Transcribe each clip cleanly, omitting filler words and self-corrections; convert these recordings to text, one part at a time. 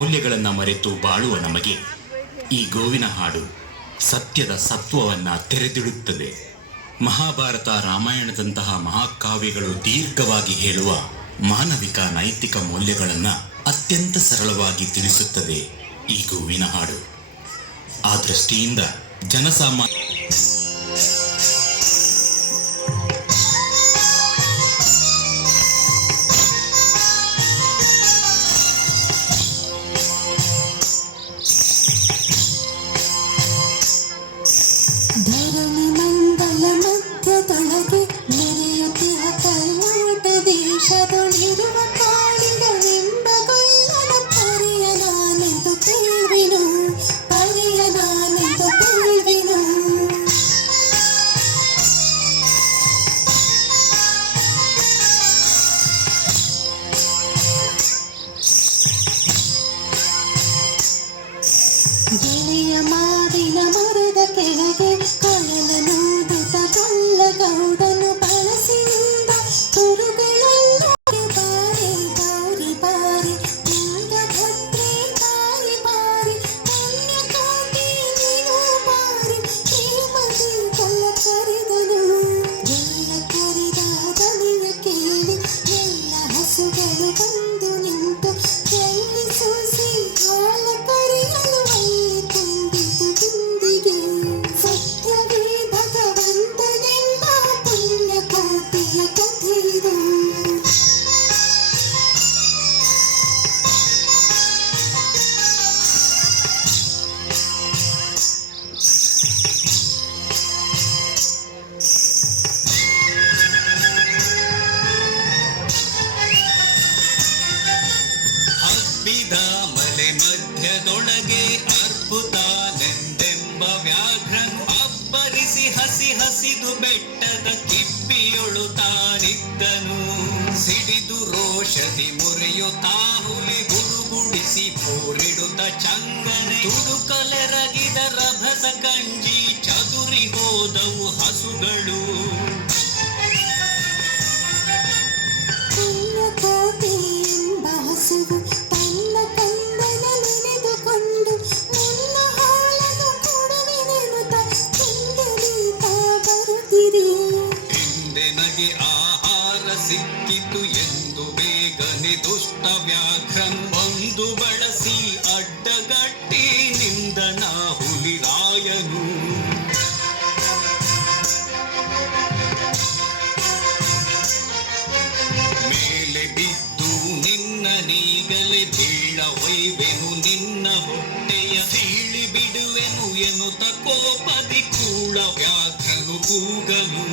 ಮೌಲ್ಯಗಳನ್ನು ಮರೆತು ಬಾಳುವ ನಮಗೆ ಈ ಗೋವಿನ ಹಾಡು ಸತ್ಯದ ಸತ್ವವನ್ನು ತೆರೆದಿಡುತ್ತದೆ. ಮಹಾಭಾರತ, ರಾಮಾಯಣದಂತಹ ಮಹಾಕಾವ್ಯಗಳು ದೀರ್ಘವಾಗಿ ಹೇಳುವ ಮಾನವಿಕ ನೈತಿಕ ಮೌಲ್ಯಗಳನ್ನು ಅತ್ಯಂತ ಸರಳವಾಗಿ ತಿಳಿಸುತ್ತದೆ ಈ ಗೋವಿನ ಹಾಡು. ಆ ದೃಷ್ಟಿಯಿಂದ ಜನಸಾಮಾನ್ಯ ಧರಣಿ ಮಂಡಲ ಮಧ್ಯದೊಳಗೆ ಮೆರೆಯುತ್ತಿಹ ಕರ್ನಾಟ ದೇಶದೊಳಿರುವ ಕಾಡಿಗಳೆಂಬಗೊಲ್ಲದ ಪರಿಯ ನಾನೆಂದು ಕೇಳ್ವೆನು, ಪರಿಯ ನಾನೆಂದು ಕೇಳ್ವೆನು. ಗೆಳೆಯ ಮಾವಿನ ಮರದ ಕೆಳಗೆ ಕೊಳಲನೂದುತ ಗೌಡನು ಬಳಸಿನಿಂದ ತುರುಗಳೆಲ್ಲ ಬಾರಿ ಬಾರಿ ಬಾರಿ ತುಂಗಭದ್ರೆ ಬಾರಿ ಬಾರಿ ಪುಣ್ಯಕೋಟಿ ನೀನು ಬಾರಿ ಶ್ರೀಮತಿ ಕಲ್ಲ ಕರೆದನು. ಎಲ್ಲ ಕರೆದ ದನಿಯ ಕೇಳಿ ಎಲ್ಲ ಹಸುಗಳು ಬಂದು ನಿಂತು ಎಲ್ಲಿ ಸೂಸಿ ಹಾಲ ಕರೆಯಲು ಅಲ್ಲಿ ತುಂಬಿತು ಗುಂಡಿಗೆ. ಸತ್ಯವೇ ಭಗವಂತನೆಂಬ ಪುಣ್ಯಕೋಟಿಯ ಕಥೆಯಿದು. ಹಬ್ಬಿದ ಮಲೆ ಮಧ್ಯದೊಳಗೆ ಅರ್ಬುತಾನೆಂದೆಂಬ ವ್ಯಾಘ್ರನು ಅಬ್ಬರಿಸಿ ಹಸಿ ಹಸಿದು ಬೆಟ್ಟದ ಕಿಪ್ಪಿಯೊಳು ತಾನಿದ್ದನು. ಸಿಡಿದು ರೋಷದಿ ಮುರಿಯುತ್ತಾ ಹುಲಿ ಗುಡುಗುಡಿಸಿ ಪೋರಿಡುತ್ತ ಚಂಗನೆ ತುಡುಕಲೆರಗಿದ ರಭಸ ಕಂಜಿ ಚದುರಿ ಹೋದವು ಹಸುಗಳು. ಪುಣ್ಯಕೋಟಿ ಎಂಬ ಹಸುವು ತನ್ನ ಕಂದನ ನೆನೆದುಕೊಂಡು ಮುನ್ನ ಹಾಳನ್ನು ಕೊಡುವೆನೆನುತ ಹಿಂದೆನೀತ ಬರುತ್ತಿರಿ. ಹಿಂದೆ ನಗೆ ಆಹಾರ ಸಿಕ್ಕಿತು ಎಂದು ಬೇಗನೆ ದುಷ್ಟ ವ್ಯಾಘ್ರನ್ ಒಂದು ಬಳಸಿ ಅಡ್ಡಗಟ್ಟಿ ನಿಂದನ ಹುಲಿರಾಯನು. ಮೇಲೆ ಬಿದ್ದು ನಿನ್ನ ನೀಗಲೆ ಬೀಳ ಒಯ್ವೆನು ನಿನ್ನ ಹೊಟ್ಟೆಯ ಸೀಳಿ ಬಿಡುವೆನು ಎನ್ನುತ್ತ ಕೋಪದಿ ಕೂಳ ವ್ಯಾಘ್ರನು ಕೂಗಲು.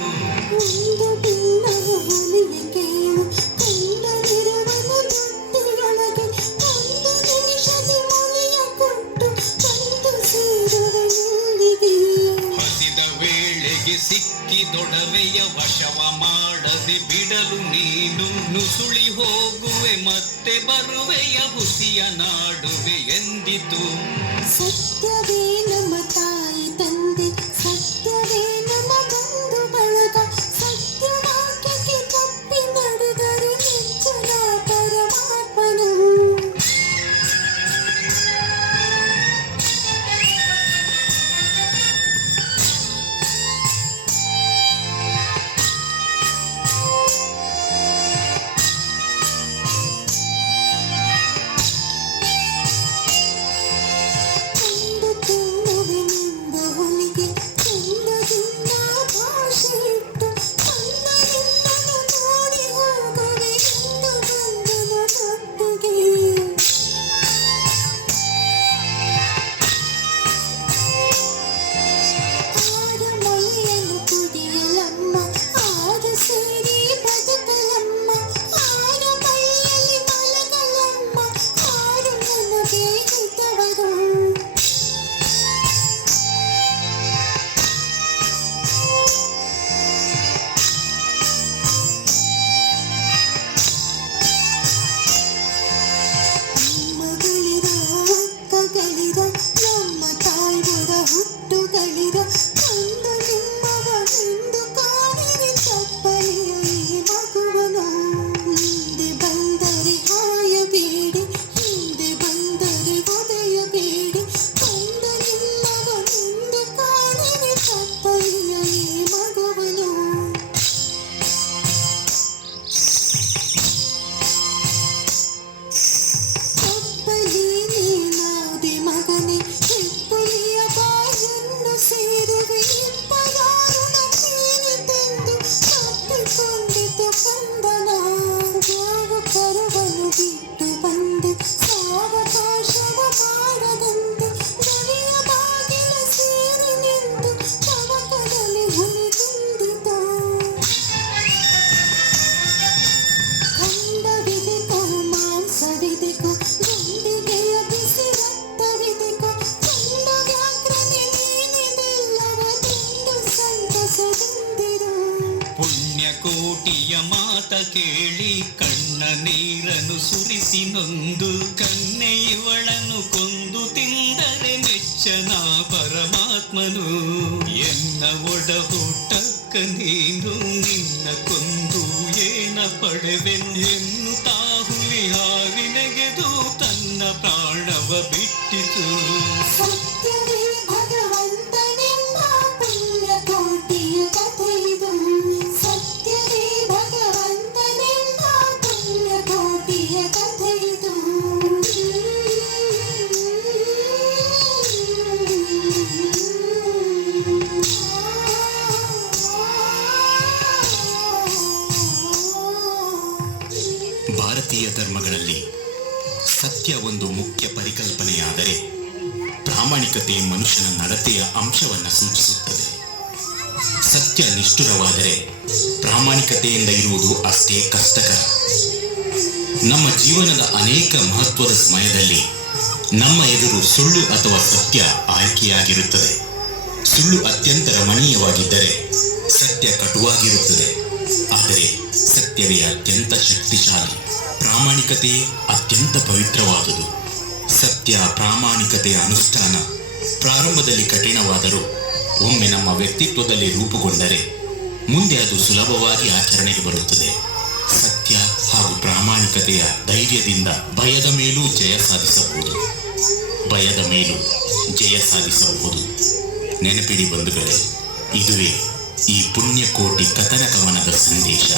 ಒಂದು ಭಿನ್ನವು ಹುಲಿಯ ಕೇಳು ಕಂದನಿರುವನು ದೊಡ್ಡಿಯೊಳಗೆ ಒಂದು ನಿಮಿಷದಿ ಮೊಲೆಯ ಕೊಟ್ಟು ಬಂದು ಸೇರುವನಿಲ್ಲಿಗೆ. ಹಸಿದ ವೇಳೆಗೆ ಸಿಕ್ಕಿದೊಡವೆಯ ವಶವ ಮಾಡದೆ ಬಿಡಲು ನೀನು ನುಸುಳಿ ಹೋಗುವೆ ಮತ್ತೆ ಬರುವೆಯ ಹುಸಿಯ ನಾಡುವೆ ಎಂದಿತು. ಸತ್ಯವೇ ನಮ್ಮ ತಾಯಿ ತಂದೆ, ಸತ್ಯವೇ ನಮ್ಮ ಬಂಧು ಬಳಗ, ಸತ್ಯವಾಕ್ಯಕ್ಕೆ ತಪ್ಪಿ ನಡೆದರೆ ನಿಚ್ಚಲ ಪರಮಾತ್ಮನು. ಒಂದು ತಿಂಗಳ ಪುಣ್ಯಕೋಟಿಯ ಮಾತ ಕೇಳಿ ಕಣ್ಣ ನೀರನ್ನು ಸುರಿಸಿ ನೊಂದು ಕನ್ನೆ ಇವಳನ್ನು ಕೊಂದು ತಿಂದರೆ ಮೆಚ್ಚನ ಪರಮಾತ್ಮನು. ಎನ್ನ ಒಡ ಹುಟ್ಟಕ್ಕ ನೀನು ನಿನ್ನ ಕೊಂದು ಏನ ಪಡೆವೆನು ಎನ್ನುತ್ತಾ ಹುಲಿ ಹಾವಿನೆಗೆದು ತನ್ನ ಪ್ರಾಣವ ಬಿಟ್ಟಿತು. ಸತ್ಯವೇ ಭಗವಂತನೆಂಬ ಪುಣ್ಯಕೋಟಿಯ ಕಥೆಯಿದು. ಸತ್ಯವೇ ಭಗವಂತನೆಂಬ ಪುಣ್ಯಕೋಟಿಯ ಕಥೆಯಿದು. ಭಾರತೀಯ ಧರ್ಮಗಳಲ್ಲಿ ಸತ್ಯ ಒಂದು ಮುಖ್ಯ ಪರಿಕಲ್ಪನೆಯಾದರೆ ಪ್ರಾಮಾಣಿಕತೆ ಮನುಷ್ಯನ ನಡತೆಯ ಅಂಶವನ್ನು ಸೂಚಿಸುತ್ತದೆ. ಸತ್ಯ ನಿಷ್ಠುರವಾದರೆ ಪ್ರಾಮಾಣಿಕತೆಯಿಂದ ಇರುವುದು ಅಷ್ಟೇ ಕಷ್ಟಕರ. ನಮ್ಮ ಜೀವನದ ಅನೇಕ ಮಹತ್ವದ ಸಮಯದಲ್ಲಿ ನಮ್ಮ ಎದುರು ಸುಳ್ಳು ಅಥವಾ ಸತ್ಯ ಆಯ್ಕೆಯಾಗಿರುತ್ತದೆ. ಸುಳ್ಳು ಅತ್ಯಂತ ರಮಣೀಯವಾಗಿದ್ದರೆ ಸತ್ಯ ಕಟುವಾಗಿರುತ್ತದೆ. ಆದರೆ ಸತ್ಯವೇ ಅತ್ಯಂತ ಶಕ್ತಿಶಾಲಿ. ಪ್ರಾಮಾಣಿಕತೆಯೇ ಅತ್ಯಂತ ಪವಿತ್ರವಾದುದು. ಸತ್ಯ ಪ್ರಾಮಾಣಿಕತೆಯ ಅನುಷ್ಠಾನ ಪ್ರಾರಂಭದಲ್ಲಿ ಕಠಿಣವಾದರೂ ಒಮ್ಮೆ ನಮ್ಮ ವ್ಯಕ್ತಿತ್ವದಲ್ಲಿ ರೂಪುಗೊಂಡರೆ ಮುಂದೆ ಅದು ಸುಲಭವಾಗಿ ಆಚರಣೆಗೆ ಬರುತ್ತದೆ. ಸತ್ಯ ಹಾಗೂ ಪ್ರಾಮಾಣಿಕತೆಯ ಧೈರ್ಯದಿಂದ ಭಯದ ಮೇಲೂ ಜಯ ಸಾಧಿಸಬಹುದು. ಭಯದ ಮೇಲೂ ಜಯ ಸಾಧಿಸಬಹುದು. ನೆನಪಿಡಿ ಬಂಧುಗಳೇ, ಇದುವೇ ಈ ಪುಣ್ಯಕೋಟಿ ಕಥನ ಕವನದ ಸಂದೇಶ.